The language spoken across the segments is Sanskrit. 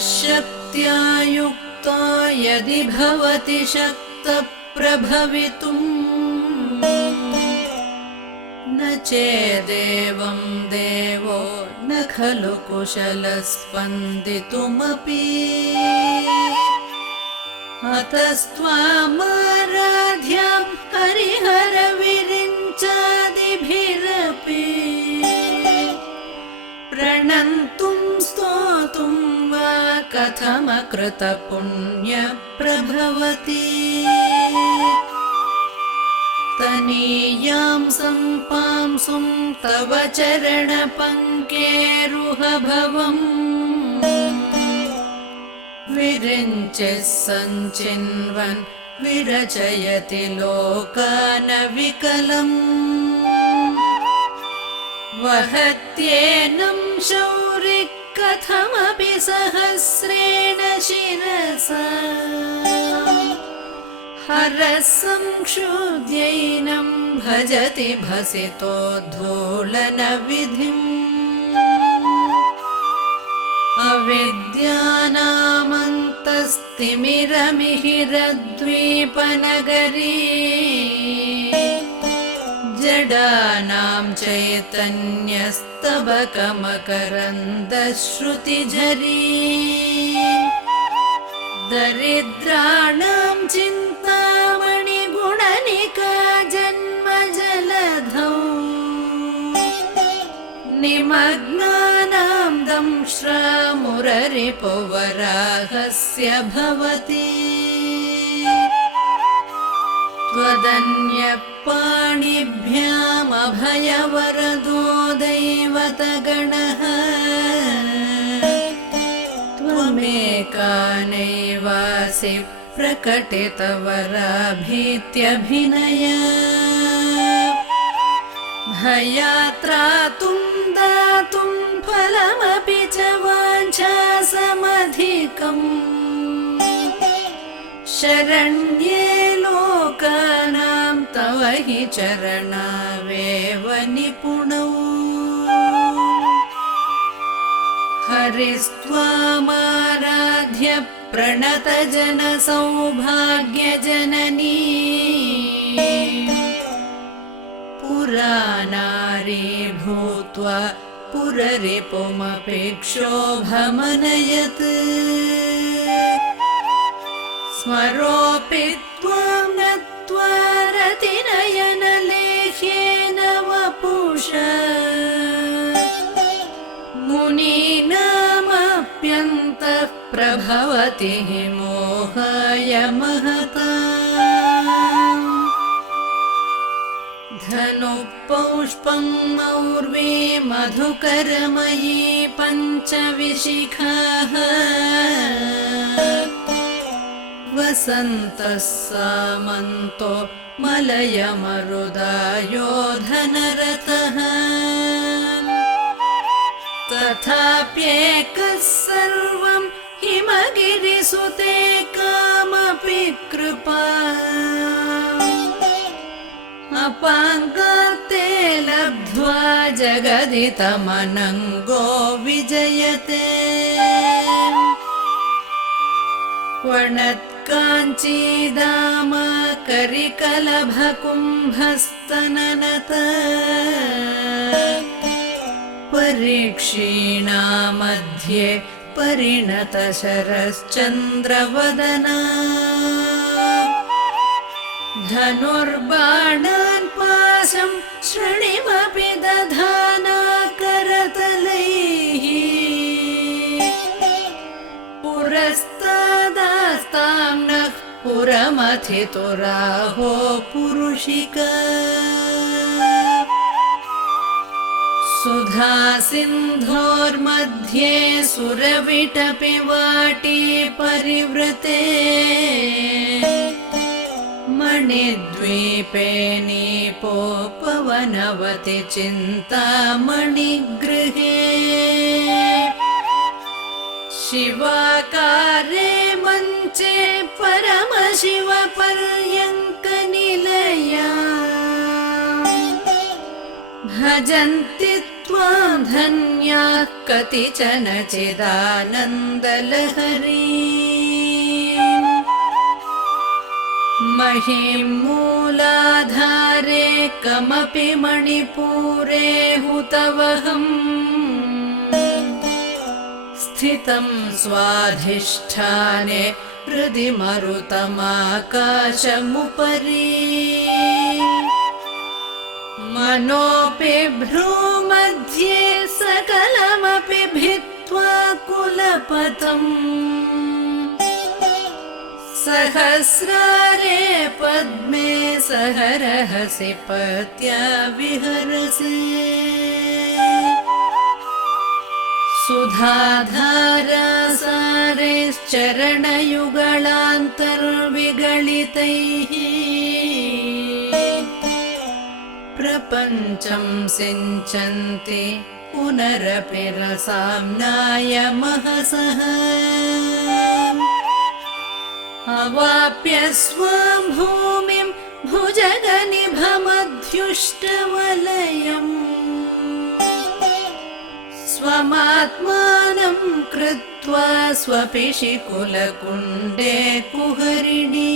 शक्त्या युक्तो यदि भवति शक्तः प्रभवितुम् न चेदेवं देवो न खलु कुशलः स्पन्दितुमपि अतस्त्वामाराध्यां हरिहरविरिञ्चादिभिरपि प्रणन्तुं स्तोतुं वा कथमकृतपुण्यप्रभवति तनीयां सम्पांसुं तव चरणपङ्केरुहभवम् विरिञ्चिः सञ्चिन्वन् विरचयति लोकानविकलम् वहत्येनं शौरिः कथमपि सहस्रेण शिरसा हरः संक्षुद्यैनं भजति भसितोद्धूलनविधिम् अविद्यानामन्तस्तिमिरमिहिरद्वीपनगरी जडानां चैतन्यस्तबकमकरन्दश्रुतिझरी दरिद्राणां चिन्तामणिगुणनिका जन्मजलधौ निमग्नानां दंश्रामुररिपुवराहस्य भवति त्वदन्यपाणिभ्यामभयवरदो दैवतगणः त्वमेकानैवासि प्रकटितवराभीत्यभिनया भयात्रातुं दातुं फलमपि च वाञ्छासमधिकम् शरण्ये लोकानां तव हि चरणावेव निपुणौ हरिस्त्वामाराध्य प्रणतजनसौभाग्यजननी पुरानारी भूत्वा पुररिपुमपेक्षोभमनयत् स्मरोऽपि त्वां नत्वा रतिनयनलेह्येन वपुषा मुनीनामप्यन्तः प्रभवति हि मोहाय महता धनुः पौष्पं मौर्वी मधुकरमयी पञ्चविशिखाः वसन्तः सामन्तो मलयमरुदायो धनरथः तथाप्येकः सर्वं हिमगिरिसुते कामपि कृपा अपाङ्गात्ते लब्ध्वा जगदितमनङ्गो विजयते क्वणत्काञ्चीदाम करिकलभकुम्भस्तननत परीक्षीणा मध्ये परिणतशरश्चन्द्रवदना धनुर्बाणान् पाशं श्रेणिमपि दधाना करतलैः पुरस्तादास्तां नः पुरमथितुराहो पुरुषिका सुधा सिन्धोर्मध्ये सुरविटपि वाटी परिवृते मणिद्वीपे नीपोपवनवति चिन्तामणिगृहे शिवाकारे मञ्चे परमशिवपर्यङ्कनिलया भजन्ति त्वां धन्याः कतिचन चिदानन्दलहरीम् महीं मूलाधारे कमपि मणिपूरे हुतवहम् स्थितं स्वाधिष्ठाने हृदि मरुतमाकाशमुपरि मनोऽपि भ्रूमध्ये सकलमपि भित्त्वा कुलपतम् सहस्रारे पद्मे सहरहसि पत्या विहरसि सुधाधारासारेश्चरणयुगलान्तर्विगलितैः प्रपञ्चं सिञ्चन्ति पुनरपि रसाम्नाय महसः अवाप्य स्वां भूमिं भुजगनिभमध्युष्टवलयम् स्वमात्मानं कृत्वा स्वपिशिकुलकुण्डे कुहरिणी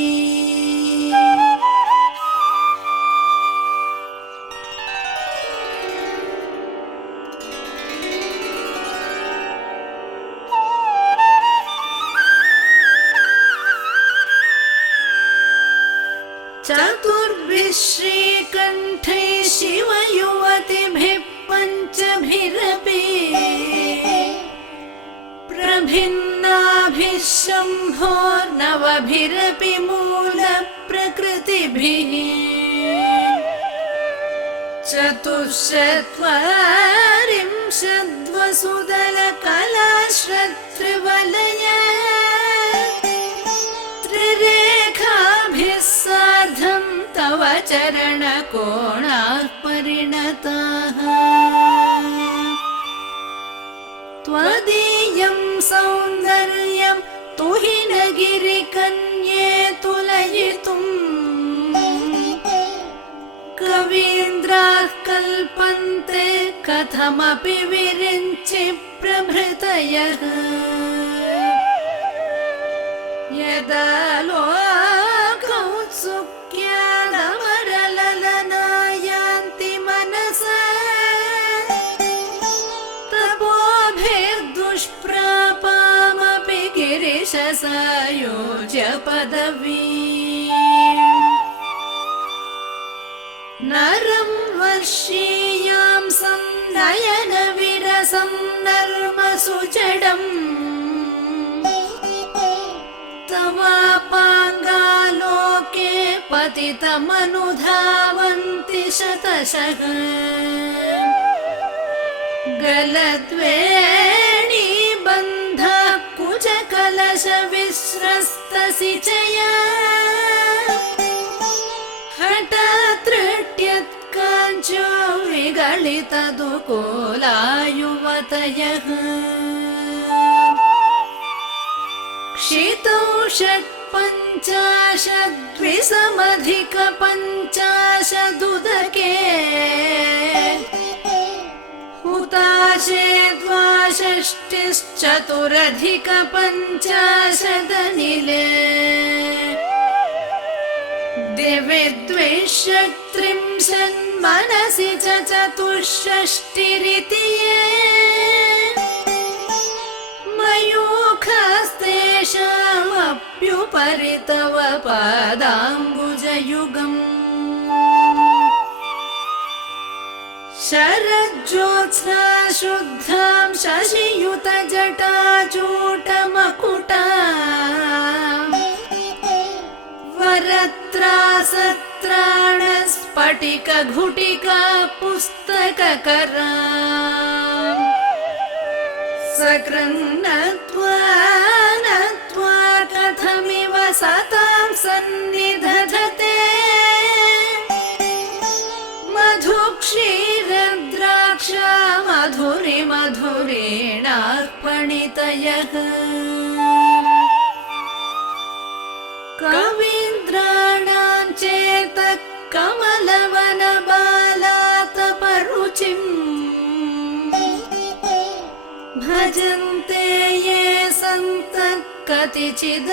चतुर्भिः श्रीकण्ठैः शिवयुवतिभिः पञ्चभिरपि प्रभिन्नाभिः शम्भोर्नवभिरपि मूलप्रकृतिभिः चतुश्चत्वारिंशद्वसुदलकलाश्रतृवलय त्रिरेखाभिः सार्धं तव चरणकोणाः परिणताः त्वदीयं सौन्दर्यं तुहिनगिरिकन्ये तुलयितुम् कवीन्द्राः कल्पन्ते कथमपि विरिञ्चि प्रभृतयः यदा लोकौत्सुक्यादमरललनायान्ति मनसा तपोभिर्दुष्प्रापामपि गिरिशसायोज्य पदवी नरं वर्षीयां सन्नयनविरसं नर्मसुजडम् तवापाङ्गालोके पतितमनुधावन्ति शतशः गलद्वेणीबन्धः कुचकलशविस्रस्तसिचया हठात्तृट्यत्काञ्चो विगलितदुकूलायुवतयः क्षितौ षट्पञ्चाशद्विसमधिकपञ्चाशदुदके हुताशे द्वाषष्टिश्चतुरधिकपञ्चाशदनिले दिवि द्विषट्त्रिंशन्मनसि च चतुष्षष्टिरिति ये मयूखस्तेषामप्युपरि तव पादाम्बुजयुगम् शरज्योत्स्ना शुद्धां शशियुतजटाजूटमकुटा वरत्रासत्राणस्फटिकघुटिका पुस्तककरा सकृन्नत्वा नत्वा कथमिव सतां सन्निधधते मधुक्षीरद्राक्षा मधुरिमधुरेणार्पणितयः कवीन्द्राणां चेतः कमलवनबालातपरुचिः भजन्ते ये सन्तः कतिचिदरुणामेव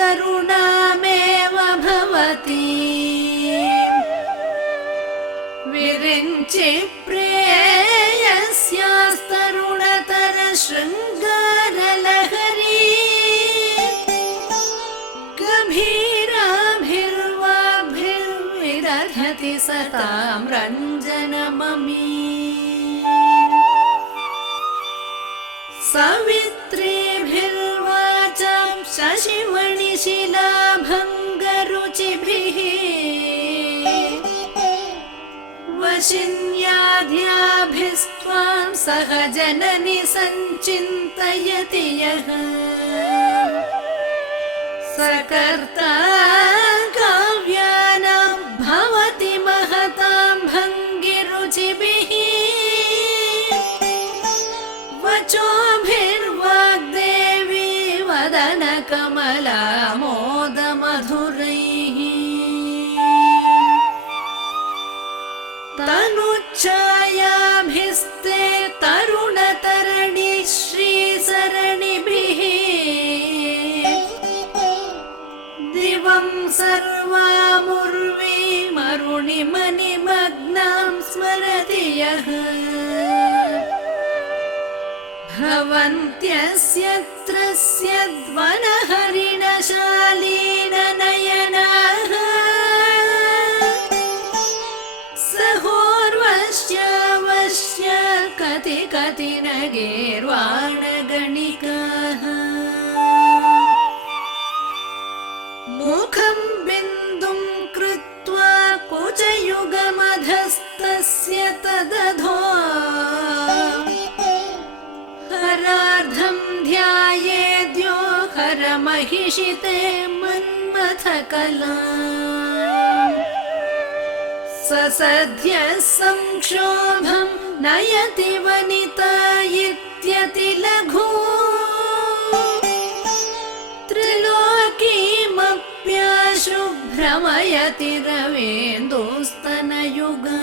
भवति विरिञ्चि प्रेयस्यास्तरुणतर शृङ्गारलहरी गभीराभिर्वाभिर्विदधति सतां रञ्जनममी सवित्रीभिर्वाचां शशिमणिशिलाभङ्गरुचिभिः वशिन्याद्याभिस्त्वां सह जननि सञ्चिन्तयति यः सकर्ता काव्यानां भवति महतां भङ्गिरुचिभिः वचोभिर्वाग्देवी वदनकमला मोदमधुरैः तनुच्छायाभिस्ते तरुणतरणि श्रीसरणिभिः दिवं सर्वामुर्वीमरुणिमनिमग्नां स्मरति यः भवन्त्यस्यत्रस्य ध्वनहरिणशालीननयनाः सहोर्वश्यावश्य कति कति न गीर्वाणगणिकाः मुखं बिन्दुं कृत्वा कुचयुगमधस्तस्य तदधो हरार्धं ध्यायेद्यो हरमहिषिते मन्मथकला ससद्यः संक्षोभं नयति वनिता इत्यतिलघु त्रिलोकीमप्याशु भ्रमयति रवेन्दुस्तनयुगा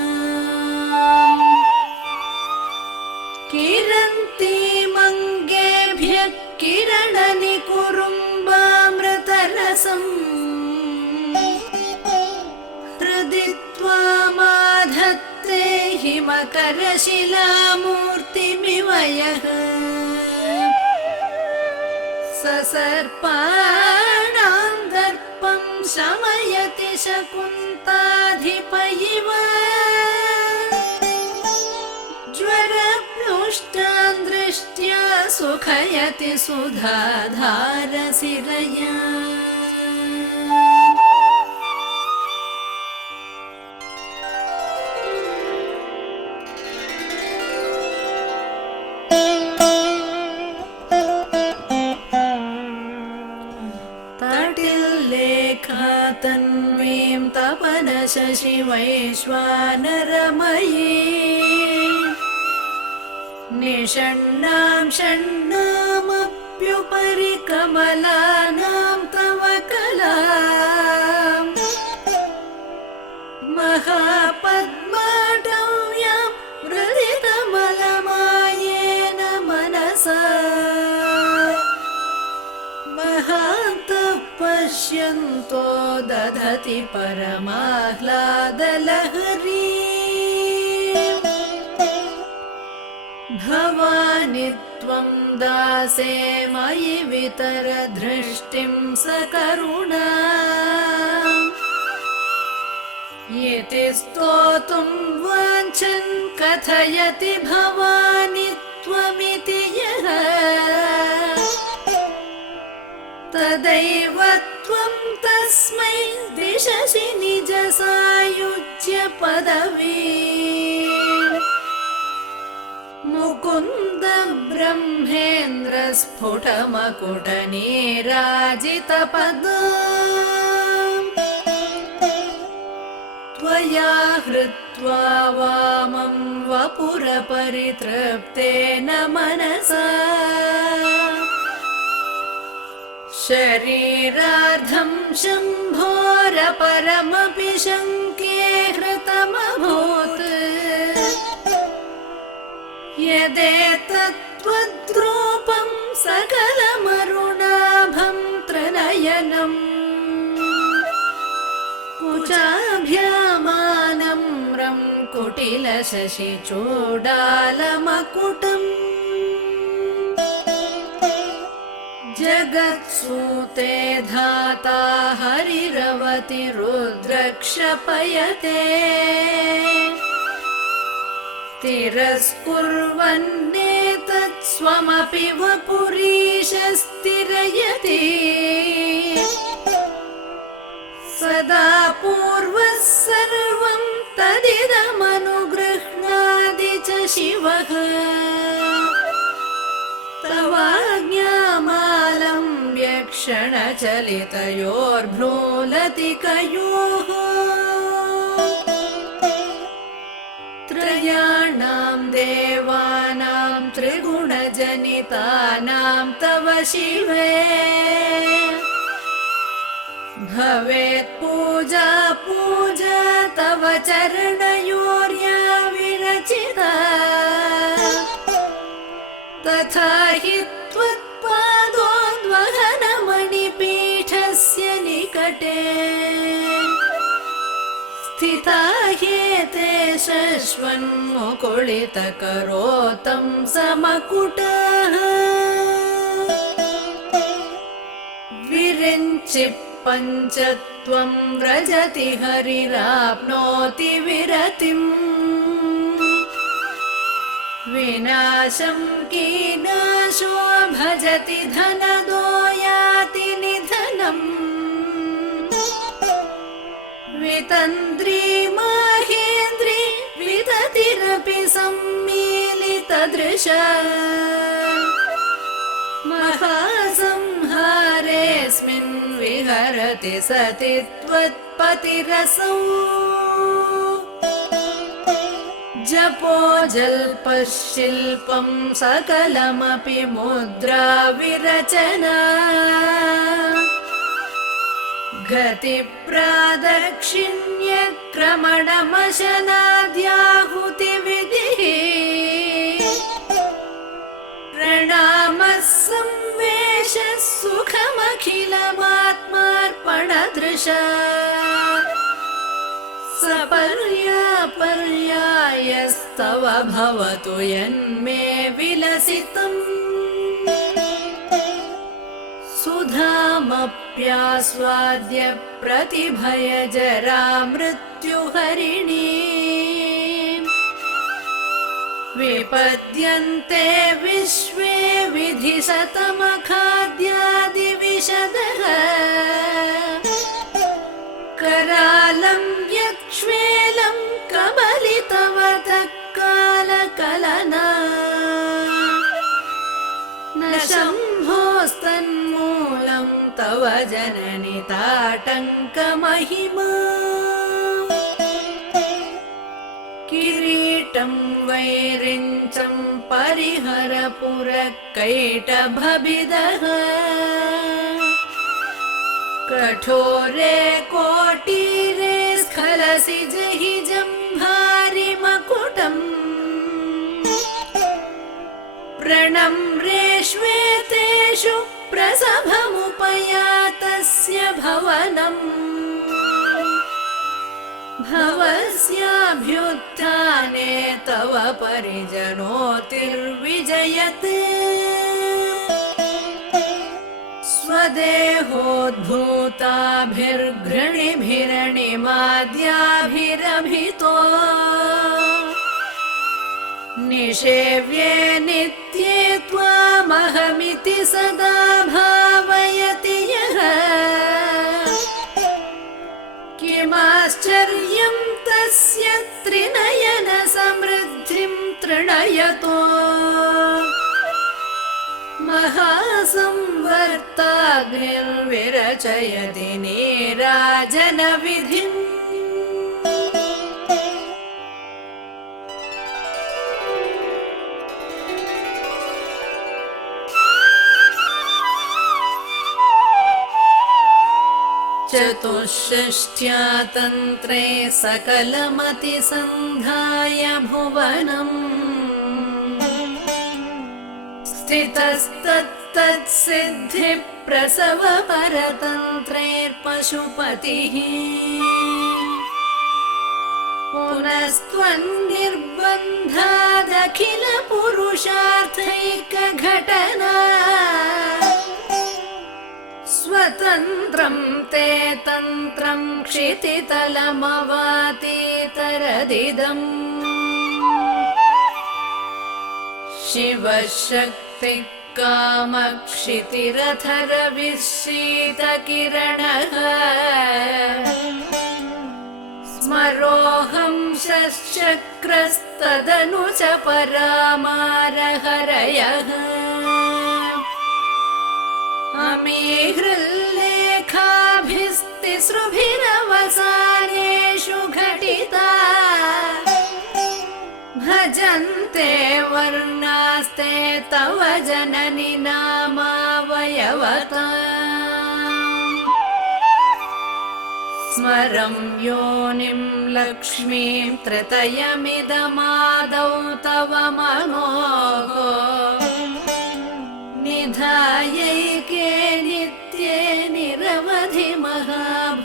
किरन्तीमङ्गेभ्यः किरणनिकुरुम्बामृतरसम् हृदि त्वामाधत्ते हिमकरशिलामूर्तिमिव यः ससर्पाणां दर्पं शमयति शकुन्ताधिप इव ज्वरप्लुष्टान् दृष्ट्या सुखयति सुधाधारसिरया तन्वीं तपनशशिवैश्वानरमयी निषण्णां षण्णामप्युपरि कमलानां तव कलाम् महापद्माटव्यां हृदितमलमायेन मनसा महान्तः पश्यन्तो दधति परमाह्लादलहरी भवानि त्वं दासे मयि वितरदृष्टिं सकरुणा इति स्तोतुं वाञ्छन् कथयति भवानि त्वमिति यः तदैव त्वं तस्मै दिशसि निजसायुज्य पदवी मुकुन्द ब्रह्मेन्द्र स्फुटमकुटनीराजितपदा त्वया हृत्वा वामं वपुरपरितृप्तेन मनसा शरीरार्धं शम्भोरपरमपि शङ्के हृतमभूत् यदेतत् त्वद्रूपं सकलमरुणाभं त्रिनयनम् कुचाभ्यामानम्रं कुटिलशशिचूडालमकुटम् जगत्सूते धाता हरिरवति रुद्रक्षपयते तिरस्कुर्वन्नेतत् स्वमपि वपुरीशस्तिरयति सदा पूर्वः सर्वं तदिदमनुगृह्णादि च शिवः तवाज्ञामालम्ब्य क्षणचलितयोर्भ्रूलतिकयोः त्रयाणां देवानां त्रिगुणजनितानां तव शिवे भवेत् पूजा पूजा तव चरणयोर्या विरचिता तथा हि त्वत्पादोद्वहनमणिपीठस्य निकटे स्थिता ह्येते शश्वन्मुकुलितकरोतं समकुटः विरिञ्चि पञ्चत्वं व्रजति हरिराप्नोति विरतिम् विनाशं कीनाशो भजति धनदो याति निधनम् वितन्द्री माहेन्द्री विततिरपि सम्मीलितदृशा महासंहारेऽस्मिन् विहरति सति त्वत्पतिरसौ जपो जल्पशिल्पं सकलमपि मुद्रा विरचना गतिप्रादक्षिण्यक्रमणमशनाद्याहुतिविधिः प्रणामः संवेशः सुखमखिलमात्मार्पणदृशा सपर्यापर्यायस्तव भवतु यन्मे विलसितम् सुधामप्यास्वाद्य प्रतिभयजरा मृत्युहरिणी विपद्यन्ते विश्वे विधिशतमखाद्यादिविशदः करालं यक्ष्वेलं कबलितवतः कालकलना न शम्भोस्तन्मूलं तव जननि ताटङ्कमहिमा किरीटं वैरिञ्चं परिहर पुरकैटभभिदः कठोरे कोटीरे स्खलसि जहि जम्भारि मकुटम् प्रणम्रे श्वेतेषु प्रसभमुपयातस्य भवनम् भवस्याभ्युत्थाने तव परिजनोतिर्विजयत् स्वदेहोद्भूताभिर्घृणिभिरणिमाद्याभिरभितो निषेव्ये नित्ये त्वामहमिति सदा भावयति यः किमाश्चर्यं तस्य त्रिनयन समृद्धिं तृणयतो महासंवर्ताग्निर्विरचयति नीराजनविधिम् चतुष्षष्ट्या तन्त्रे सकलमतिसन्धाय भुवनम् स्थितस्तत्तत्सिद्धिप्रसव परतन्त्रैर्पशुपतिः पुनस्त्वन्निर्बन्धादखिल पुरुषार्थैकघटना स्वतन्त्रं ते तन्त्रं क्षितितलमवातीतरदिदम् शिवशक्तिः कामक्षितिरथरविशीतकिरणः स्मरोऽहं शश्चक्रस्तदनु च परामारहरयः अमीहृल्लेखाभिस्तिसृभिरवसानेषु घटिता भजन्ते वर्णास्ते तव जननि नामावयवता स्मरं योनिं लक्ष्मीं त्रितयमिदमादौ तव मनोः निधायैके नित्ये निरवधि महाभोगरसिकाः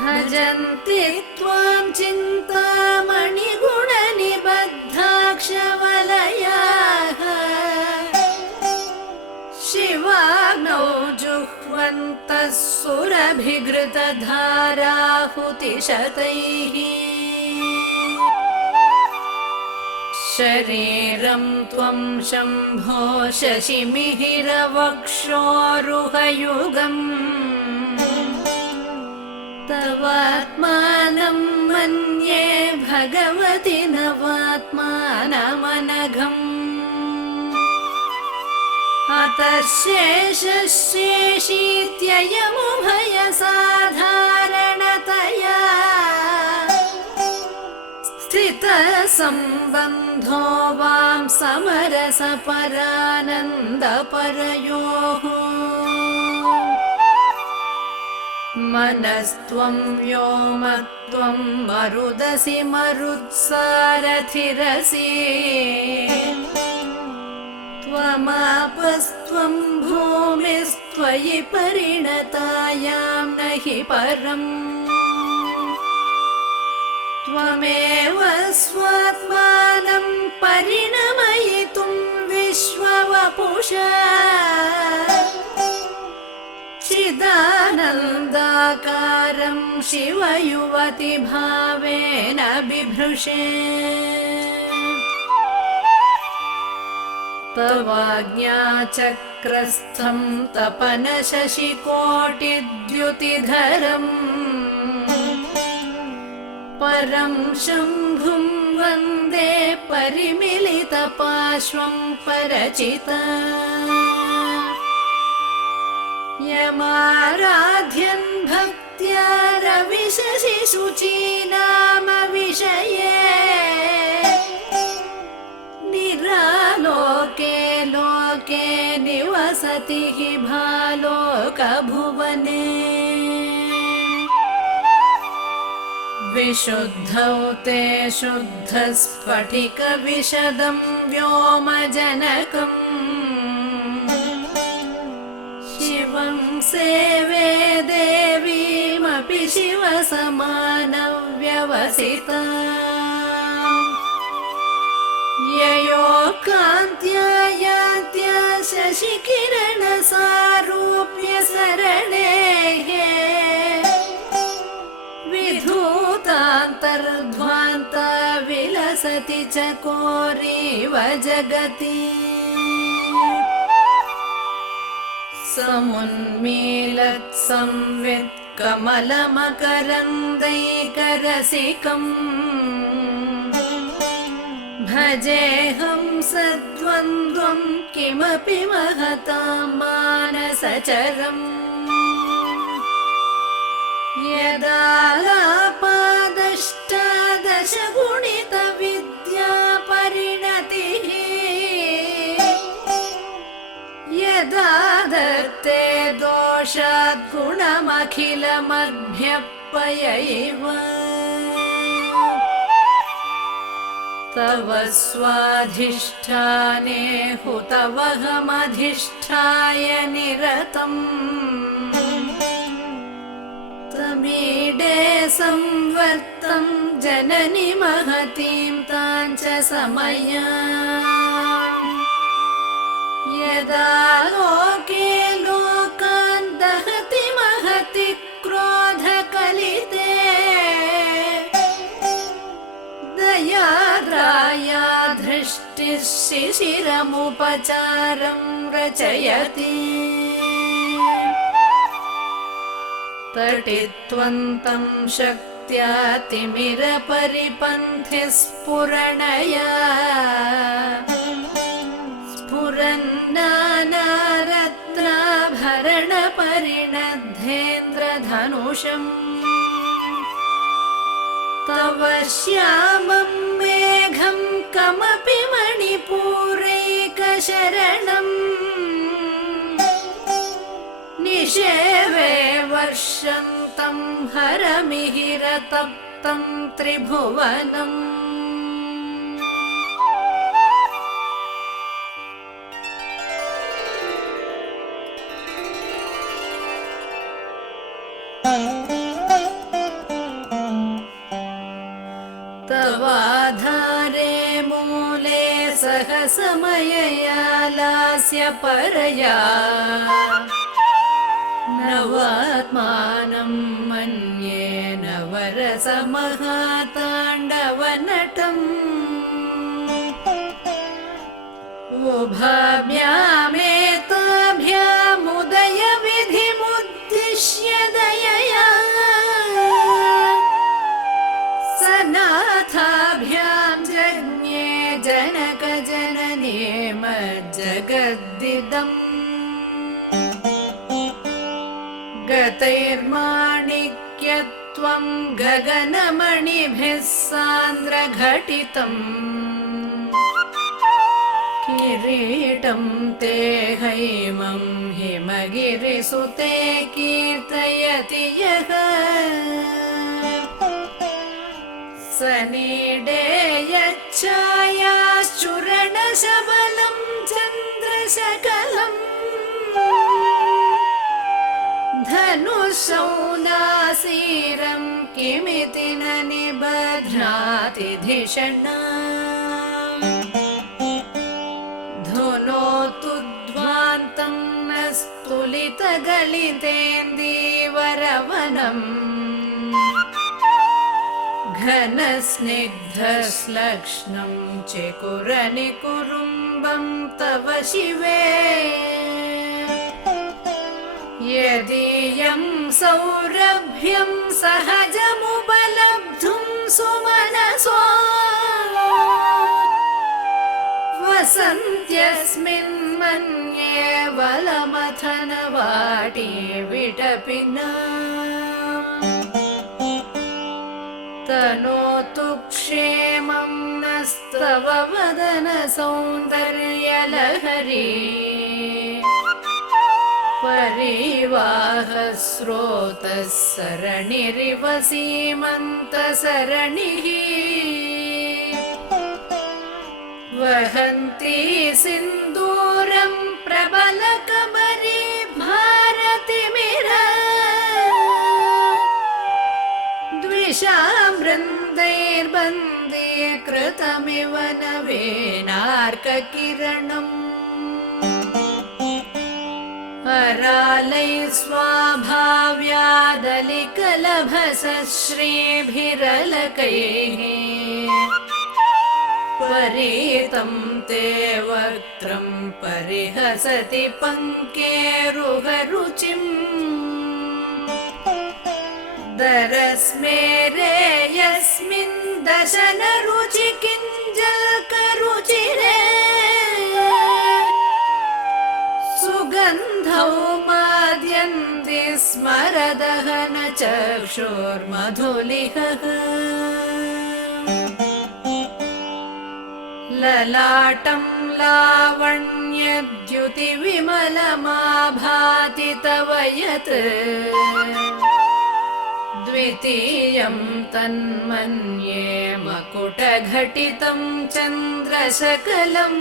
भजन्ति त्वां चिन्तामणिगुणनिबद्धाक्षवलयाः शिवाग्नौ जुह्वन्तः सुरभिघृतधाराहुतिशतैः शरीरं त्वं शम्भो शशिमिहिरवक्षोरुहयुगम् तवात्मानं मन्ये भगवति नवात्मानमनघम् अतः शेषशेषीत्ययमुभयसाधारणतया स्थितसम्बन्धो वां समरसपरानन्दपरयोः मनस्त्वं व्योमत्वं मरुदसि मरुत्सारथिरसि त्वमापस्त्वं भूमिस्त्वयि परिणतायां न हि परम् त्वमेव स्वात्मानं परिणमयितुं विश्ववपुषा चिदानन्दाकारं शिवयुवति भावेन बिभृशे तवाज्ञाचक्रस्थं तपनशशिकोटिद्युतिधरम् परं शम्भुं वन्दे परिमिलितपार्श्वं परचिता यमाराध्यन् भक्त्या रविशशिशुचीनामविषये निरालोके लोके निवसति हि भालोकभुवने विशुद्धौ ते शुद्धस्फटिकविशदं व्योमजनकम् शिवं सेवे देवीमपि शिवसमानव्यवसिता ययोकान्त्या यात्या शशिकिरणसारूप्य सरणेः विधूतान्तर्ध्वान्ता विलसति चकोरीव जगति समुन्मीलत् संवित् कमलमकरन्दैकरसिकम् भजेऽहं सद्वन्द्वं किमपि महतां मानसचरम् यदालापादष्टादशगुणितविद्या परिणतिः यदा दत्ते दोषाद्गुणमखिलमभ्यपयैव तव स्वाधिष्ठाने हुतवहमधिष्ठाय निरतम् तमीडे संवर्तं जननि महतीं ताञ्च समया यदा लोके लोकान् दहति महति क्रोधकलिते दयाद्राया दृष्टिः शिशिरमुपचारं रचयति तटित्वन्तं शक्त्या तिमिरपरिपन्थिः स्फुरणया स्फुरन्नानारत्नाभरणपरिणद्धेन्द्रधनुषम् तव श्यामं मेघं कमपि मणिपूरैकशरणम् निषेवे वर्षन्तं हरमिहिरतप्तं त्रिभुवनम् तवाधारे मूले सहसमयया लास्य परया नवात्मानं मन्ये नवरसमहाताण्डवनटम् उभाभ्यामेताभ्यामुदयविधिमुद्दिश्य दयया सनाथाभ्यां जज्ञे जनकजनने मज्जगद्दिदम् गतैर्माणिक्यत्वं गगनमणिभिः सान्द्रघटितम् किरीटं ते हैमं हिमगिरिसुते कीर्तयति यः सनीडे यच्छायाश्चूरणशबलं चन्द्रशकलम् धनुषौलासीरं किमिति न निबध्नाति धिषणा धुनोतु ध्वान्तं न स्तुलितगलितेन्दीवरवनम् घनस्निग्धश्लक्ष्णं चिकुरनिकुरुम्बं तव शिवे यदीयं सौरभ्यं सहजमुपलब्धुं सुमनसो वसन्त्यस्मिन् मन्ये बलमथनवाटी विटपिना तनोतु क्षेमं नस्तव वदनसौन्दर्यलहरी परिवाहस्रोतः सरणिरिव सीमन्तसरणिः वहन्ती सिन्दूरं प्रबलकबरी भारतिमिर द्विषां वृन्दैर्बन्दीकृतमिव नवेनार्ककिरणम् हरालैः स्वाभाव्यादलिकलभसश्रीभिरलकैः परीतं ते वक्त्रं परिहसति पङ्केरुहरुचिम् दरस्मेरे यस्मिन् दशनरुचि किञ्जल्करुचिरे सुगन्धौ माद्यन्ति स्मरदहन चक्षुर्मधुलिहः ललाटं लावण्यद्युतिविमलमाभाति तव यत् द्वितीयं तन्मन्ये मकुट स्फुटघटितं चन्द्रशकलम्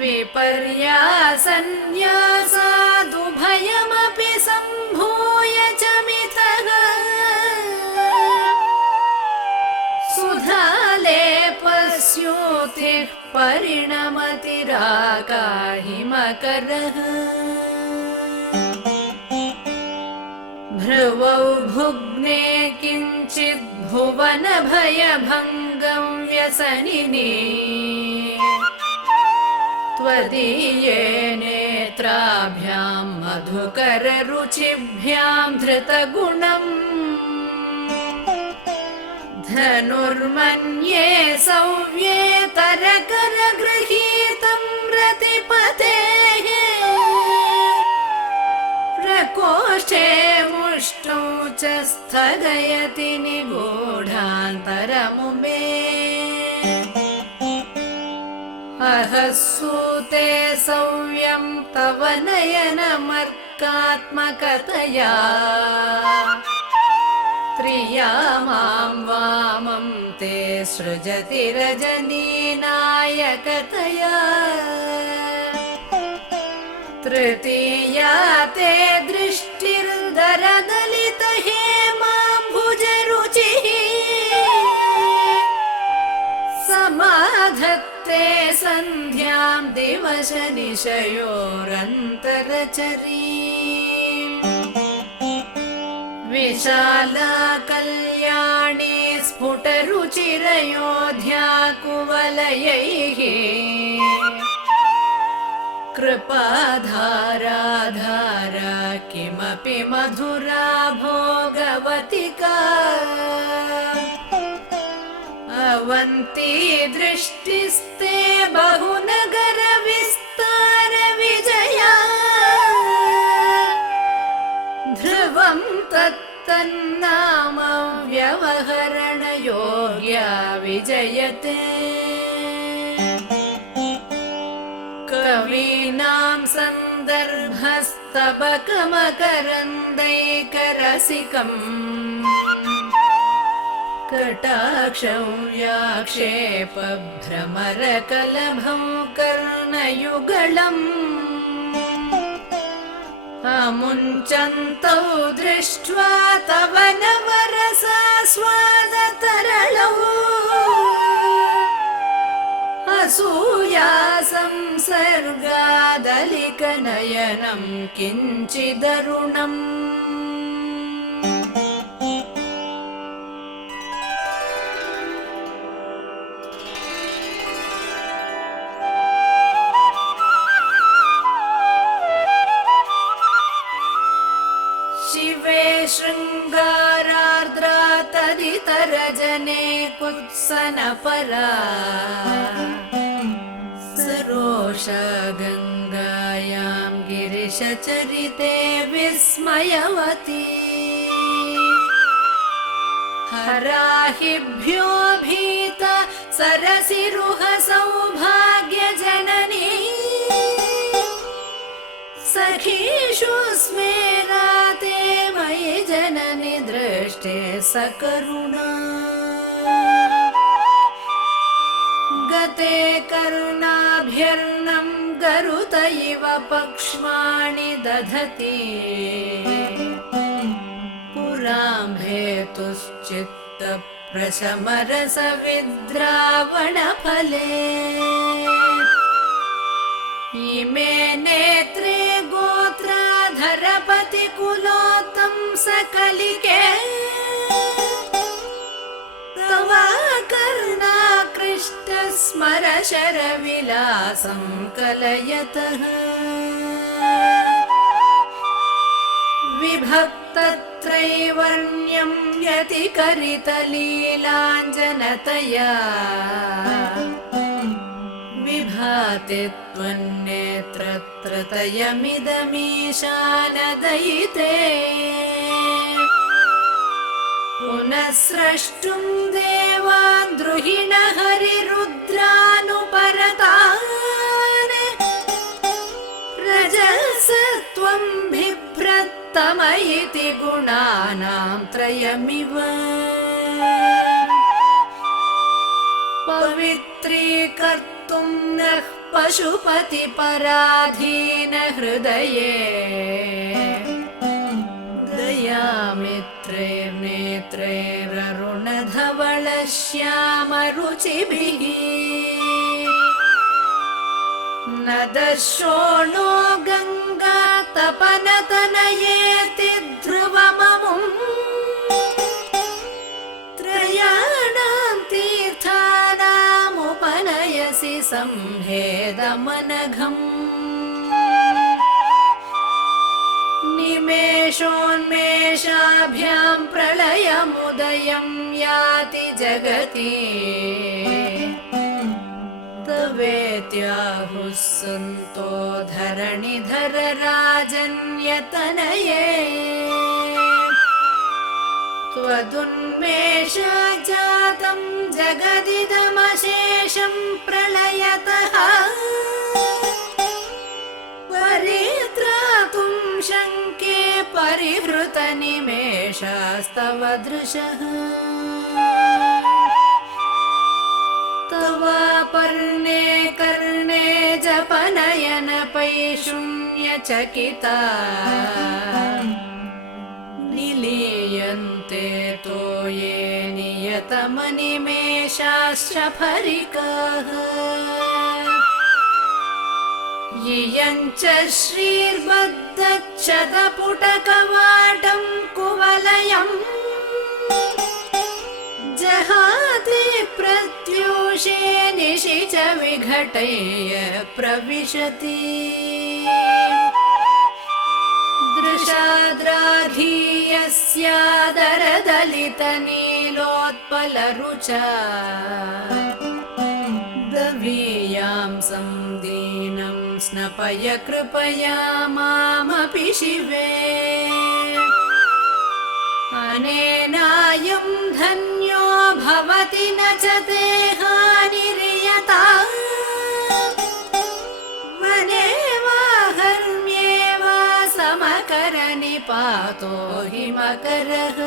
विपर्यासन्न्यासादुभयमपि सम्भूय च मितः सुधालेपस्योतिः परिणमतिराकाहिमकरः भ्रुवौ भुग्ने किञ्चित् भुवनभयभङ्गं व्यसनिने त्वदीये नेत्राभ्यां मधुकररुचिभ्यां धृतगुणम् धनुर्मन्ये सव्येतरकरगृहीतं रतिपतेः प्रकोष्ठे मुष्टौ च स्थगयति निगूढान्तरमुमे अहसूते सव्यं तव नयनमर्कात्मकतया त्रिया मां वामं ते सृजति रजनीनायकतया तृतीया ते दृष्टिर्दरदलितहेमाम्बुजरुचिः समाधत्ते सन्ध्यां दिवशनिशयोरन्तरचरीम् विशाला कल्याणी स्फुटरुचिरयोध्या कुवलयैः कृपाधाराधारा किमपि मधुरा भोगवतिका अवन्ती दृष्टिस्ते बहुनगर विस्तार विजया ध्रुवं तत्तन्नाम व्यवहरणयोग्या विजयते कवीनां सन्दर्भस्तबकमकरन्दैकरसिकम् कटाक्षौ व्याक्षेपभ्रमरकलभौ कर्णयुगलम् अमुञ्चन्तौ दृष्ट्वा तव नवरसास्वादतरलौ असूया संसर्गादलिकनयनं किञ्चिदरुणम् शिवे शृङ्गारार्द्रा तदितरजने कुत्सनपरा सरोषा गङ्गायां गिरिशचरिते विस्मयवती हराहिभ्यो भीता सरसिरुहसौभाग्यजननी सखीषु स्मेराते मयि जननि दृष्टे सकरुणा गते करुणाभ्यर्नं गरुत इव पक्ष्माणि दधति पुराम्भेतुश्चित्तप्रशमरसविद्रावणफले इमे नेत्रे गोत्राधरपतिकुलोत्तं सकलिके तवाकर्णाकृष्टस्मरशरविलासं कलयतः विभक्तत्रैवर्ण्यं व्यतिकरितलीलाञ्जनतया विभाति त्वन्नेत्रत्रतयमिदमीशानदयिते पुनः स्रष्टुं देवान् द्रुहिणः हरिरुद्रानुपरतान् रजसत्वं बिभ्रत्तम इति गुणानां त्रयमिव पशुपति पराधीन हृदये दयामित्रैर्नेत्रैररुणधवलश्यामरुचिभिः न दशोणो गङ्गा तपनतनयेति ध्रुवममुम् त्रयाणां तीर्थानामुपनयसि संहेदमनघम् निमेषोन्मेषाभ्यां प्रलयमुदयं याति जगति तवेत्याहुः सन्तो धरणिधर राजन्यतनये त्वदुन्मेषाजातं जगदिदमशेषं प्रलयतः परित्रातुं शङ्के परिहृतनिमेषास्तव दृशः तवापर्णे कर्णे जपनयन पैशून्यचकिता निलीयन्ते तोये नियतमनिमेषाश्च फरिकाः इयञ्च श्रीर्बद्धच्छदपुटकवाटं कुवलयम् जहाति प्रत्यूषे निशिच विघटय्य प्रविशति दृशाद्राघीयस्यादरदलितनीलोत्पलरुचा दवीयां संदीनं स्नपय कृपया मामपि शिवे अनेनायं धन्यो भवति न च ते हानिर्यता वने वा हर्म्ये वा समकरनिपातो हिमकरः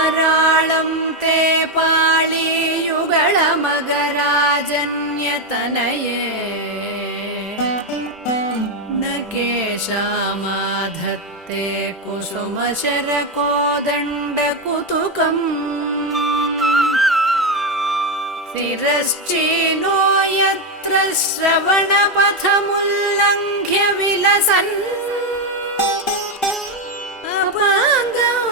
अराळं ते पाळीयुगळमगराजन्यतनये न केशामाधत्ते कुसुमशरकोदण्डकुतुकम् शिरश्चीनो यत्र श्रवणपथमुल्लङ्घ्य विलसन्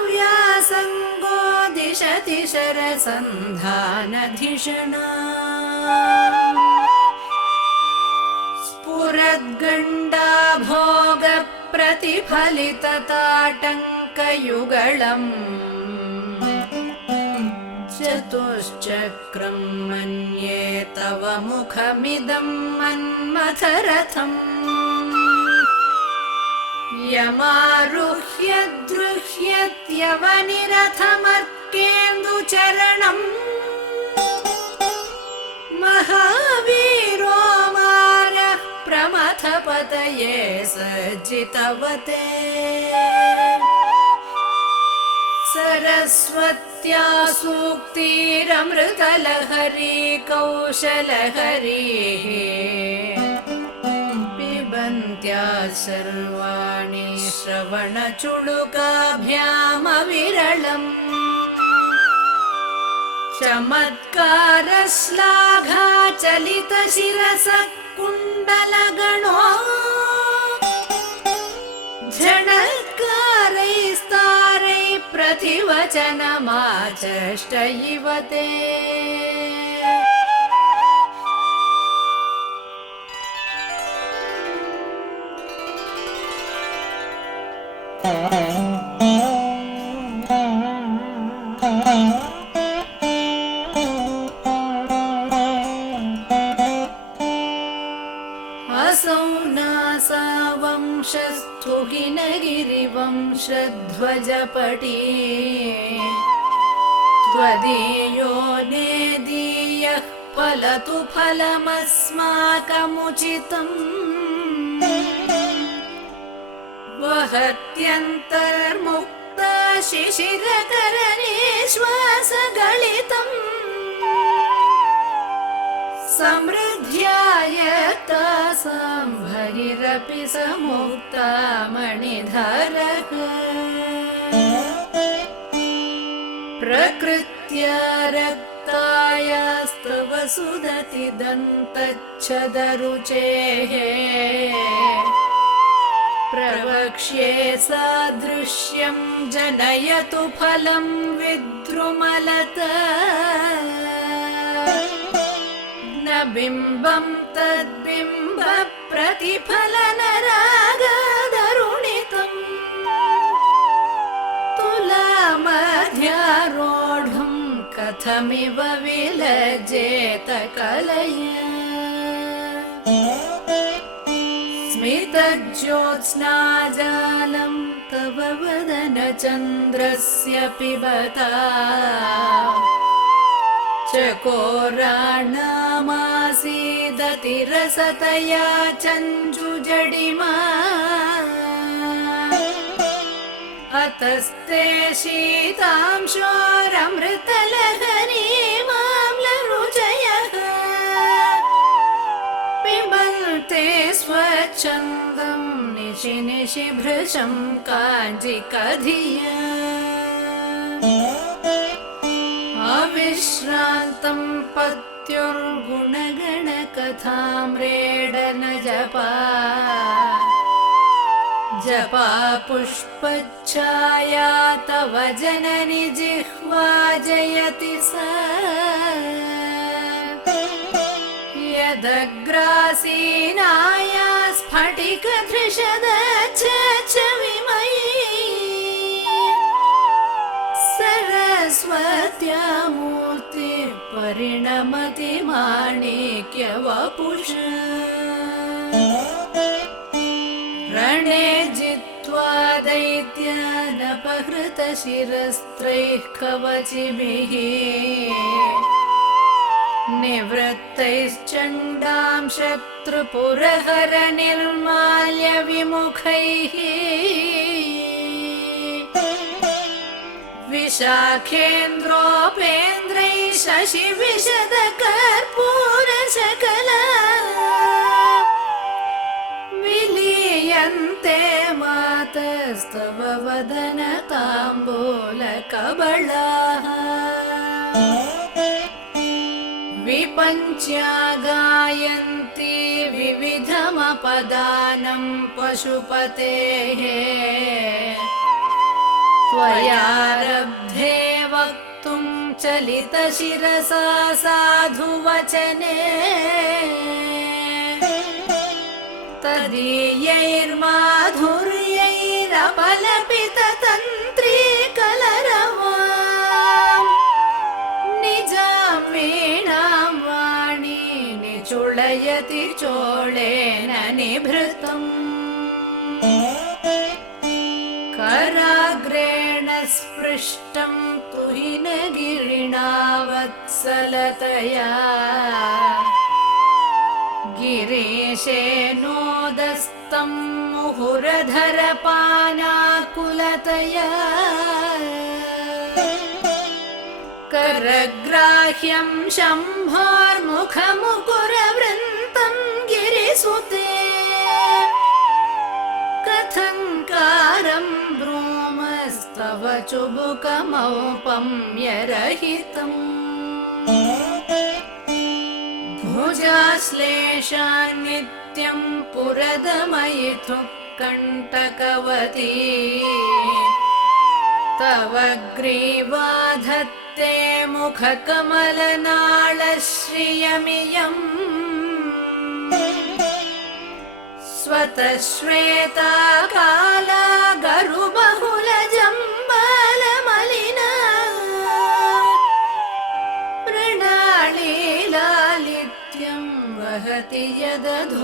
अपाङ्गव्यासङ्गो दिशति शरसन्धानधिषणा स्फुरद्गण्डा भोगप्रतिफलितताटङ्कयुगळम् चतुश्चक्रं मन्ये तव मुखमिदं मन्मथरथम् यमारुह्य द्रुह्यत्यवनिरथमर्केन्दुचरणम् महावीरो मारः प्रमथपतये सज्जितवते सरस्वत्या सूक्तिरमृतलहरी कौशलहरीः पिबन्त्या सर्वाणि श्रवणचुळुकाभ्यामविरलम् चमत्कारश्लाघाचलितशिरसः कुण्डलगणो झणत्कारैस्तारै प्रतिवचनमाचष्ट इव ते असौ नासा वंशस्थो हिनगिरिवंशध्वजपटी त्वदीयो नेदीयः फलतु फलमस्माकमुचितम् वहत्यन्तर्मुक्ता शिशिरकरनिश्वासगलितम् समृद्ध्यायतासां भगिरपि समुक्ता मणिधरः प्रकृत्या रक्तायास्तव सुदति दन्तच्छदरुचेः प्रवक्ष्ये सादृश्यं जनयतु फलं विद्रुमलता न बिम्बं तद्बिम्ब प्रतिफलनरागदरुणितम् तुलामध्यारोढुं कथमिव विलज्जेत कलया स्मितज्योत्स्नाजालं तव वदनचन्द्रस्य पिबता चकोराणामासीदतिरसतया चञ्जुजडिमा अतस्ते शीतांशोरमृतलहरीमाम्लरुचयः पिबन्ते स्वच्छन्दं निशि निशि भृशं काञ्जिकधिया अविश्रान्तं पत्युर्गुणगणकथाम्रेडन जपा जपा पुष्पच्छाया तव जननि जिह्वा जयति सा यदग्रासीनाया स्फटिकधृषदच्छविमयी सरस्वत्या मूर्तिः परिणमति माणिक्यवपुषा रणे जित्वा दैत्यानपहृतशिरस्त्रैः कवचिभिः निवृत्तैश्चण्डां शत्रुपुरहर निर्माल्य विमुखैः विशाखेन्द्रोपेन्द्रैः शशिविशदकर्पूरशकला विलीयन्ते मातस्तव वदनताम्बूलकबलाः विपञ्च्या गायन्ति विविधमपदानं पशुपतेः त्वयारब्धे वक्तुं चलितशिरसा साधुवचने तदीयैर्माधुर्यैरपलपिततन्त्रीकलरवाम् निजां वीणां वाणी निचुळयति चोळेन निभृतम् कराग्रेण स्पृष्टं तुहिनगिरिणा वत्सलतया गिरीशेनोदस्तं मुहुरधरपानाकुलतया करग्राह्यं शम्भोर्मुखमुकुरवृन्तं गिरिसुते कथङ्कारं ब्रूमस्तव चुबुकमौपम्यरहितम् भुजाश्लेषान् नित्यं पुरदमयितुः कण्टकवती तव ग्रीवा धत्ते मुखकमलनाळश्रियमियम् स्वतश्वेता काला गरुबहुलजम्बालमलिना मृणालीलालित्यं वहति यदधोहारलतिका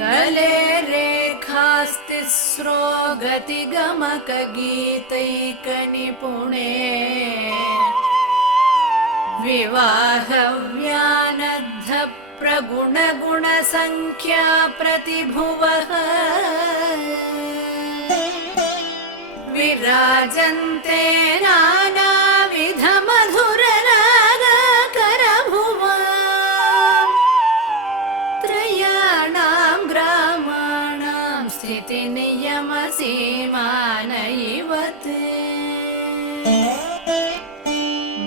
गले रेखास्तिस्रो गतिगमकगीतैकनिपुणे विवाहव्यानद्ध प्रगुणगुणसङ्ख्या प्रतिभुवः विराजन्ते नानाविधम् सीमान इव ते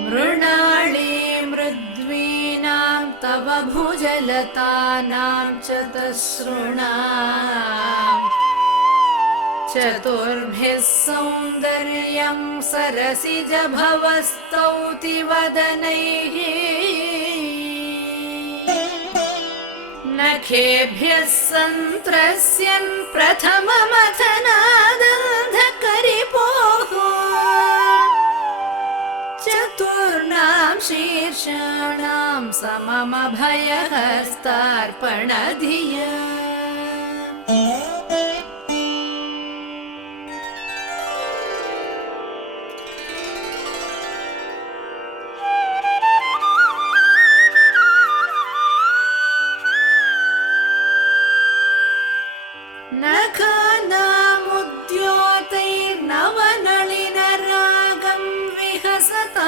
मृणाली मृद्वीनां तव भुजलतानां चतसृणाम् चतुर्भिः सौन्दर्यं सरसिजभवस्तौति वदनैः नखेभ्यः सन्त्रस्यन् प्रथममथनादन्धकरिपोः चतुर्णां शीर्षाणां सममभयहस्तार्पणधिया नखानामुद्योतैर्नवनलिनरागं विहसता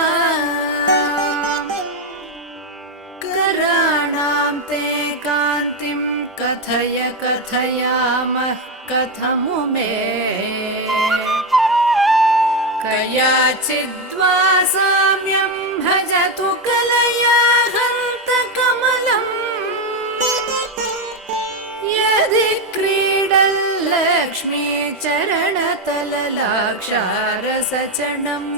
कराणां ते कान्तिं कथय कथयामः कथमु मे कयाचिद्वा साम्यं भजतु कलया हन्तकमलम् यदि क्रीडल्लक्ष्मी चरणतललाक्षारसचणम्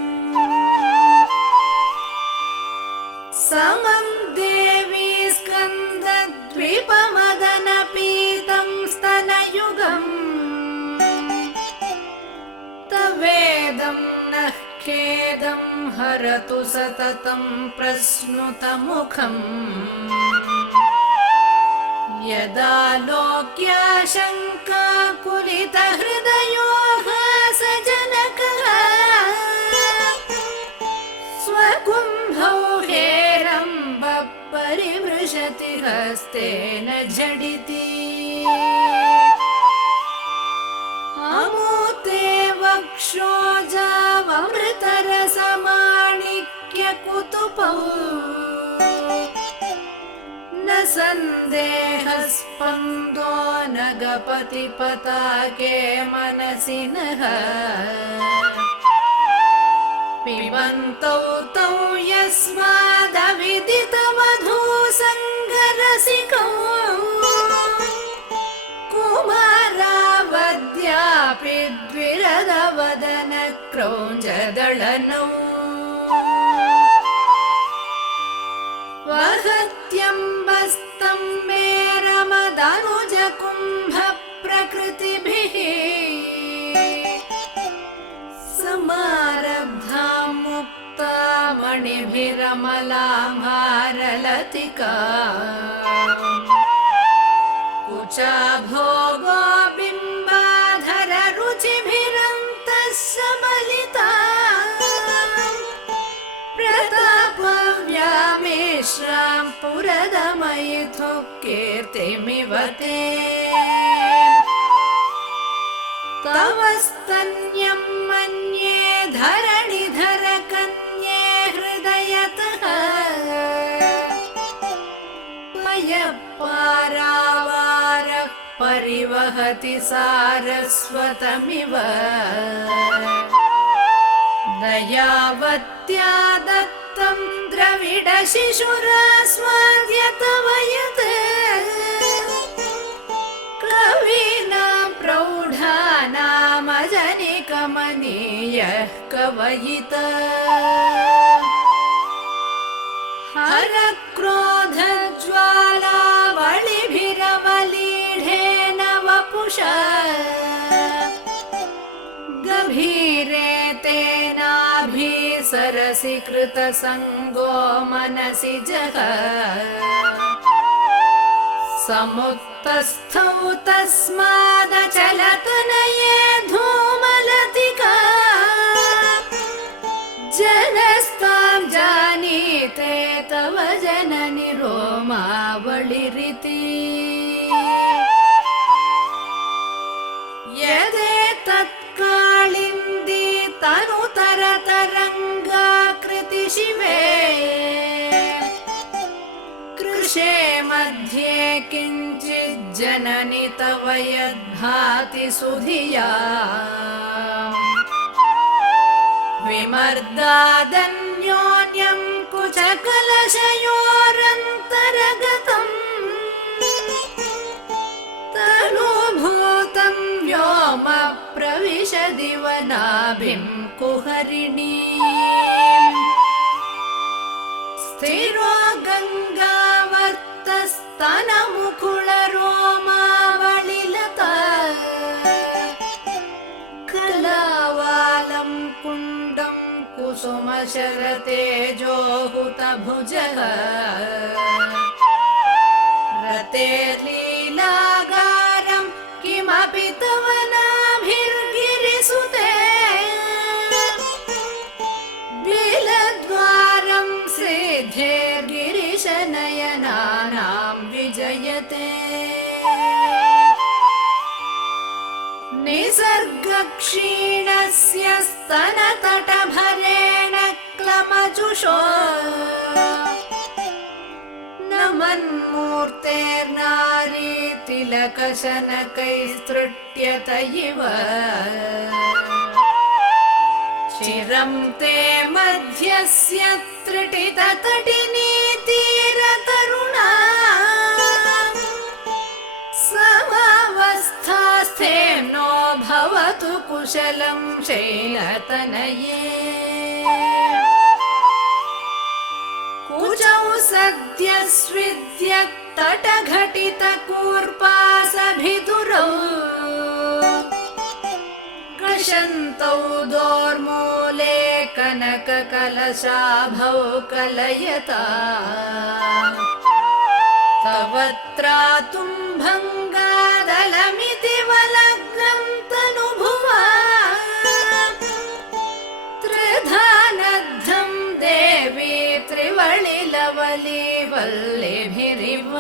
समं देवी स्कन्दद्विपमदनपीतं स्तनयुगम् तवेदं नः खेदं हरतु सततं प्रस्नुतमुखम् यदा लोक्याशङ्काकुलितहृदयोः सजनकः स्वकुम्भौ हेरम्बः परिमृशति हस्तेन झटिति अमूते वक्षोजावमृतरसमाणिक्यकुतुपौ न सन्देहस्पन्दो नगपतिपताके मनसि नः पिबन्तौ तौ यस्मादविदितवधूसङ्गरसिकौ कुमारावद्यापि द्विरदवदनक्रौञ्जदळनौ वहत्यम्बस्तं मे रमदनुजकुम्भप्रकृतिभिः समारब्धां मुक्ता मणिभिरमलाम्भारलतिका कुचा भोगो बिम्बाधररुचिभिरन्तः सबलिता प्रतापव्यामेश्रां पुरदमयिथुः कीर्तिमिव ते तव स्तन्यं मन्ये धरणिधर कन्ये हृदयतः पयःपारावारः परिवहति सारस्वतमिव दयावत्या दत्तं द्रविडशिशुरास्वाद्य तव यत् कवीनां प्रौढानामजनिकमनीयः कवयिता हरक्रोधज्वालावलिभिरवलीढेन वपुषा गभीरे तेनाभिसरसि कृतसङ्गो मनसि जह समुत्तस्थौ तस्मादचलतनये धूमलतिका जनस्तां जानीते तव जननि रोमावलिरिति यदेतत्कालिन्दी तनुतरतरङ्गाकृति शिवे कृशे मध्ये किञ्चिज्जननि तव यद् भाति सुधिया विमर्दादन्योन्यं कुचकलशयोरन्तरगतम् तनुभूतं व्योम प्रविशदिवनाभिं कुहरिणीम् स्थिरो गङ्गावर्तस्तनमुकुलरोमावलिलता कलावालं कुण्डं कुसुमशरतेजोहुतभुजः रतेर्लीलागारं किमपि तव नाभिर्गिरिसुते बिलद्वारं सिद्धेर्गिरिशनयनानां विजयते निसर्गक्षीणस्य स्तनतटभरेण क्लमजुषो नमन्मूर्तेर्नारी तिलकशनकैस्तृट्यत इव चिरं ते मध्यस्य त्रिटिततटिनी तीरतरुणा समावस्थास्थेनो भवतु कुशलं शैलतनये कुजौ सद्य स्विद्यत्तटघटितकूर्पासभिदुरौ कषन्तौ दोर्मूले कनककलशाभौ कलयता तव त्रातुं भङ्गादलमिति वलग्नं तनुभुवा त्रिधानद्धं देवी त्रिवळिलवली वल्लिभिरिव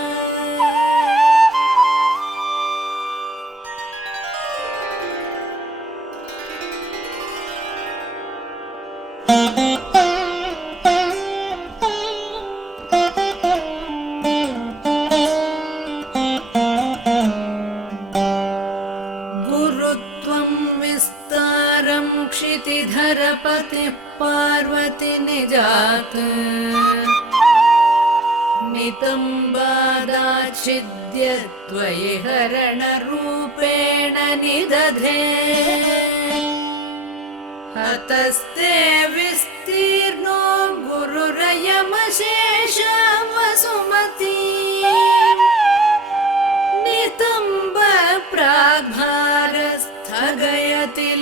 गुरुत्वं विस्तारं क्षितिधरपतिः पार्वती निजात् नितम्बादाच्छिद्य त्वयि हरणरूपेण निदधे हतस्ते विस्तीर्णो गुरुरयमशेषं वसुमती नितम्ब प्राग्भारस्थगयति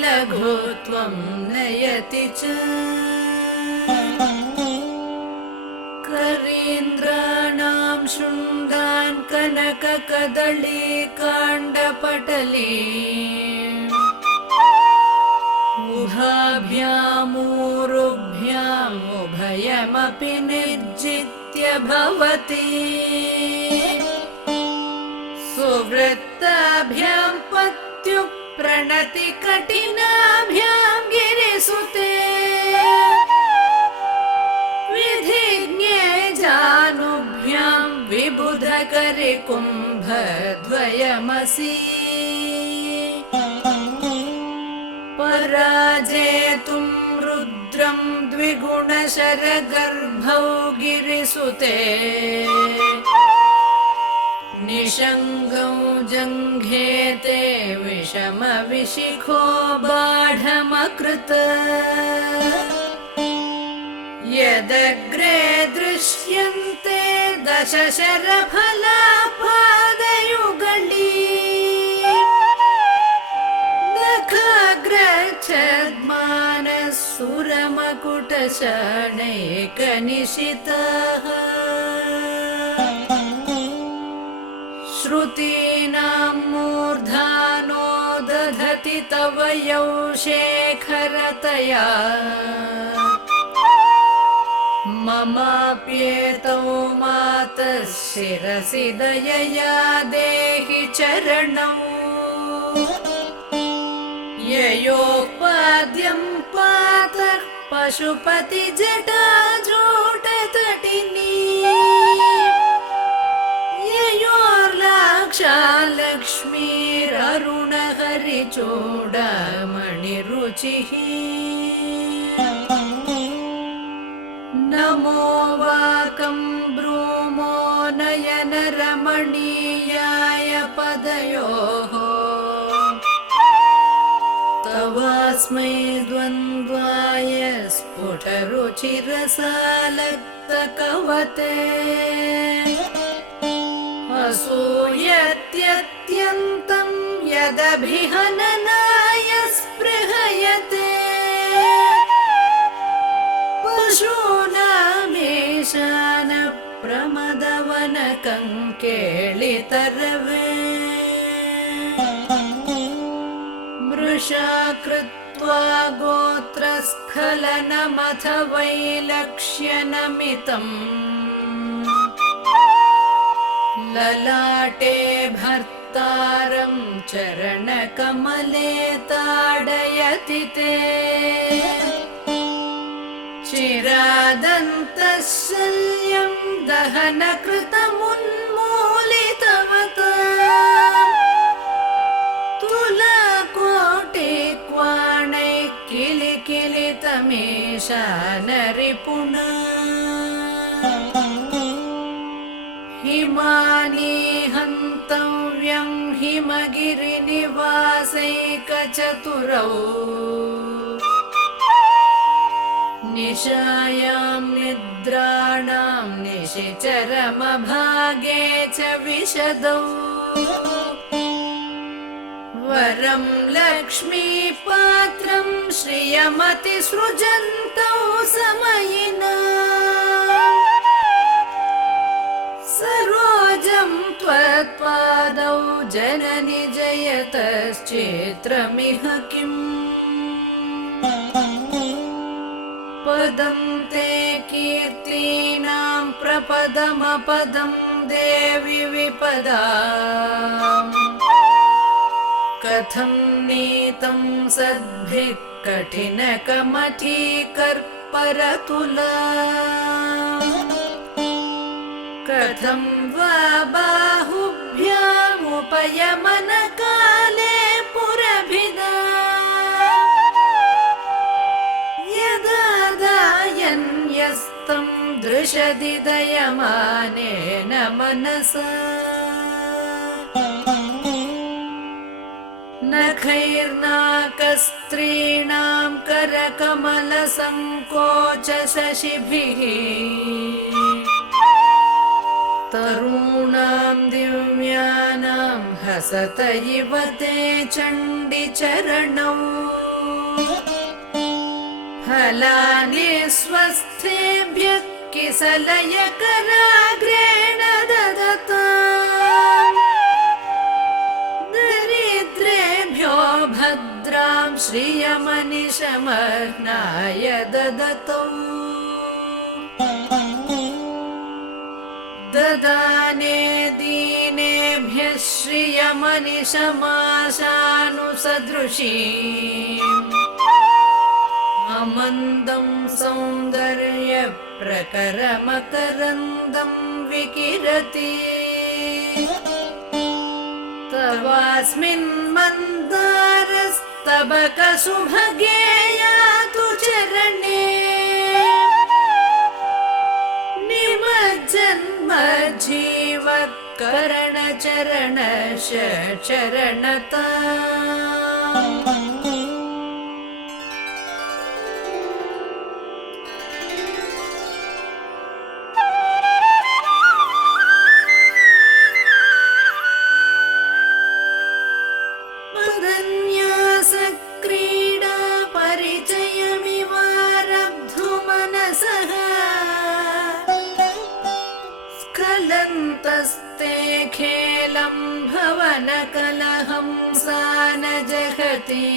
लघुत्वं नयति च करीन्द्राणां शृङ्गान् कनककदळीकाण्डपटली उभाभ्यामूरुभ्याम् उभयमपि निर्जित्य भवति सुवृत्ताभ्यां पत्युः प्रणति कठिनाभ्यां गिरिसुते विधिज्ञे जानुभ्यां विबुधकरिकुम्भद्वयमसि पराजेतुं रुद्रं द्विगुणशरगर्भौ गिरिसुते निषङ्गौ जङ्घेते विषमविशिखो बाढमकृत यदग्रे दृश्यन्ते दशशरफलापादयुगली दखाग्रच्छद्मानः सुरमकुटशणैकनिशितः श्रुतीनां मूर्धानो दधति तव यौ शेखरतया ममाप्येतौ मातः शिरसि दयया देहि चरणौ ययोपाद्यं पातः पशुपतिजटाजूटतटिनी ययोर्लाक्ष वृषालक्ष्मीररुणहरिचूडामणिरुचिः नमो वाकं ब्रूमो नयनरमणीयाय पदयोः तवास्मै द्वन्द्वाय स्फुटरुचिरसालक्तकवते असूयत्यत्यन्तं यदभिहननाय स्पृहयते पशूनामेशान प्रमदवनकं केलितरवे मृषा कृत्वा गोत्रस्खलनमथ वैलक्ष्यनमितम् ललाटे भर्तारं चरणकमले ताडयति ते चिरादन्तशल्यं दहनकृतमुन्मूलितवता तुलाकोटिक्वाणैः किलिकिलितमेशानरिपुणा हिमानी हन्तव्यं हिमगिरिनिवासैकचतुरौ निशायां निद्राणां निशिचरमभागे च विशदौ वरं लक्ष्मीपात्रं श्रियमतिसृजन्तौ समयिना सरोजं त्वत्पादौ जननि जयतश्चेत्रमिह किम् पदं ते कीर्तीनां प्रपदमपदं देवि विपदा कथं नीतं सद्भिः कठिनकमठीकर्परतुला कथं वा बाहुभ्यामुपयमनकाले पुरभिदा यदा दायन्यस्तं दृशति दयमानेन मनसा नखैर्नाकस्त्रीणां करकमलसङ्कोचशशिभिः तरूणां दिव्यानां हसत इव ते चण्डिचरणौ फलानि स्वस्थेभ्यः किसलयकराग्रेण ददताम् दरिद्रेभ्यो भद्रां श्रियमनिशमग्नाय ददतौ ददाने दीनेभ्यः श्रियमनिशमाशानुसदृशीम् अमन्दं सौन्दर्यप्रकरमकरन्दं विकिरति तवास्मिन् मन्दारस्तबकसुभगे यातु चरणे निमज्जन्मजीवकरणचरणशरणता पदन्यासक्रीडा परिचयमिवारब्धु मनसः स्खलन्तस्ते खेलं भवनकलहं सा न जगति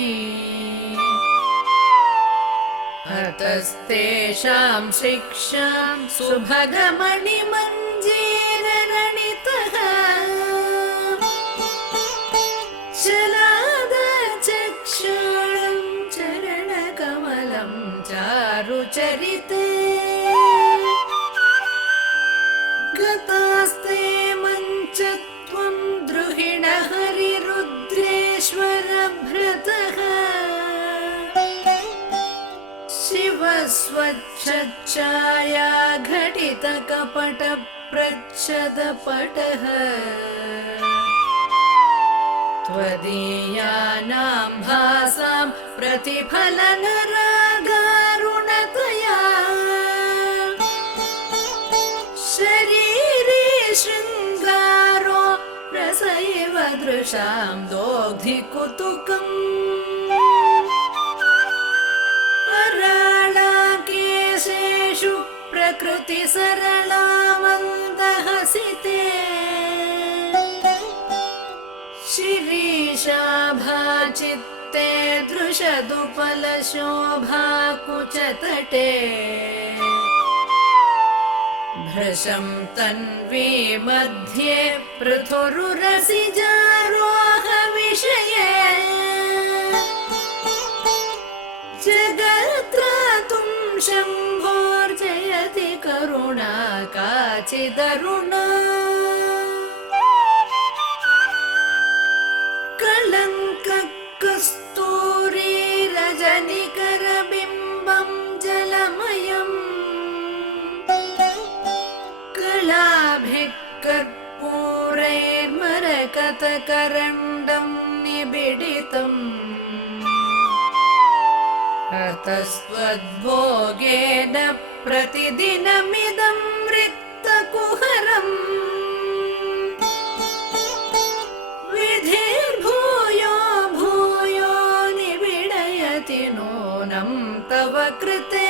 अतस्तेषां शिक्षां सुभगमणिमञ्जीररणितः चलादचक्षाणं चरणकमलं चारुचरिते गतास्ते मञ्चत्वं द्रुहि स्वच्छच्छाया घटितकपटप्रच्छदपटः त्वदीयानां भासां प्रतिफलनरागारुणतया शरीरे शृङ्गारो रस इव दृशां दोग्धिकुतुकम् कराळाकेशेषु प्रकृतिसरला मन्दहसिते शिरीशाभाचित्ते दृशदुपलशोभाकुचतटे भृशं तन्वी मध्ये पृथुरुरसिजारोहविषये जगत्रातुं शम्भोर्जयति करुणा काचिदरुणा कलङ्ककस्तूरी रजनिकरबिम्बं जलमयम् कलाभिः कर्पूरैर्मरकतकरण्डं निबिडितम् अतस्त्वद्भोगेन प्रतिदिनमिदं रिक्तकुहरम् विधिर्भूयो भूयो निबिडयति नूनं तव कृते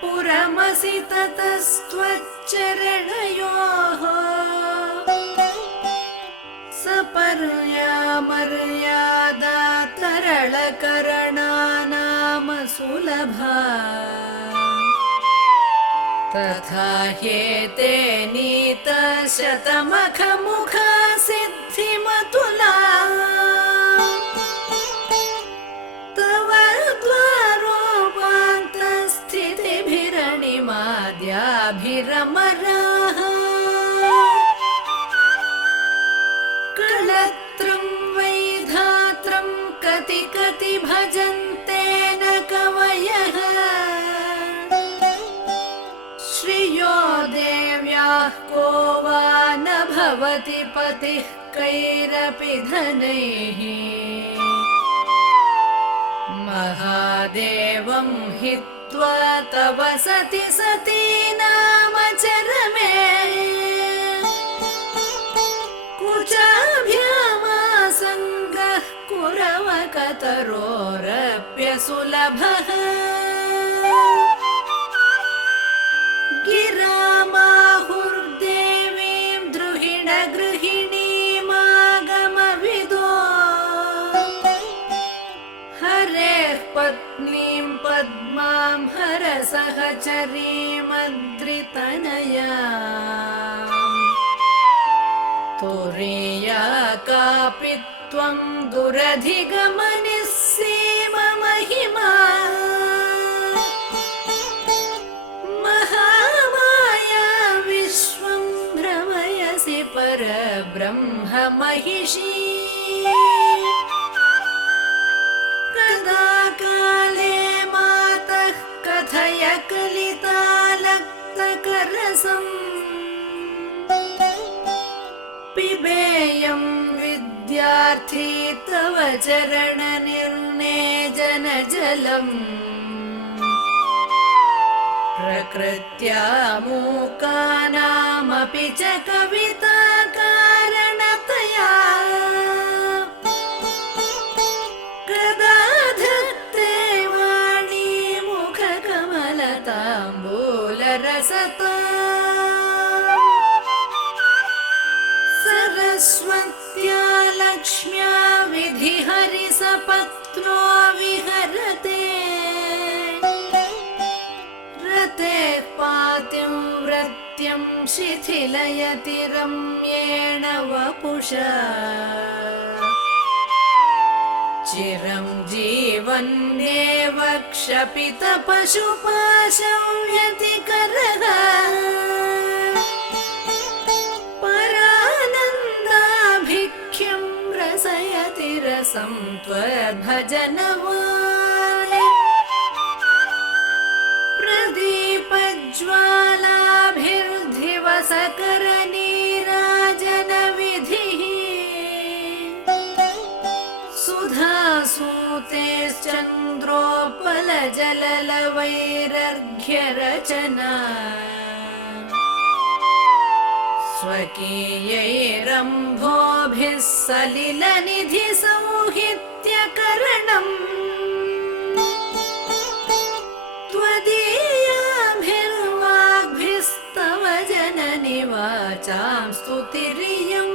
पुरमसि ततस्त्वच्चरणयोः सपर्यामर्यादा तरलकरणानाम सुलभा तथा ह्येते नीतशतमखमुखा सिद्धिमतुला तव द्वारोपान्तस्थितिभिरणिमाद्याभिरमराः कलत्रं वैधात्रं कति कति भजन्ते न कवयः श्रियो देव्याः को वा न भवति पतिः कैरपि धनैः महादेवं हित्वा तव सति सती नामचरमे कुचाभ्यामासङ्गः कुरवकतरोरप्यसुलभः गिरामाहुर्देवीं द्रुहिणगृहिणीमागमविदो हरेः पत्नीं पद्मां हरसहचरीमद्रितनया तुरीया कापि त्वं दुरधिगमनिः सीममहिमा महामाया विश्वं भ्रमयसि परब्रह्ममहिषी कदा काले मातः कथय कलितालक्तकरसम् पिबेयं विद्यार्थी तव चरणनिर्नेजनजलम् प्रकृत्या मूकानामपि च कविता कारणतया कदा धत्ते वाणी मुखकमलताम्बूलरसता सरस्वत्या लक्ष्म्या विधिहरिसपत्रो विहरते रते पातिव्रत्यं शिथिलयति रम्येण वपुषा चिरं जीवन्नेव क्षपितपशुपाशं व्यतिकरः परानन्दाभिख्यं रसयति रसं त्वद्भजनवाले प्रदीपज्वालाभिर्धिवसकरनीराजनविधिः सुधासूतेश्चन्द्रोपलजललवैरर्घ्यरचना स्वकीयैरम्भोभिः सलिलनिधिसौहित्यकरणम् त्वदीयाभिर्वाग्भिस्तव जननि वाचां स्तुतिरियं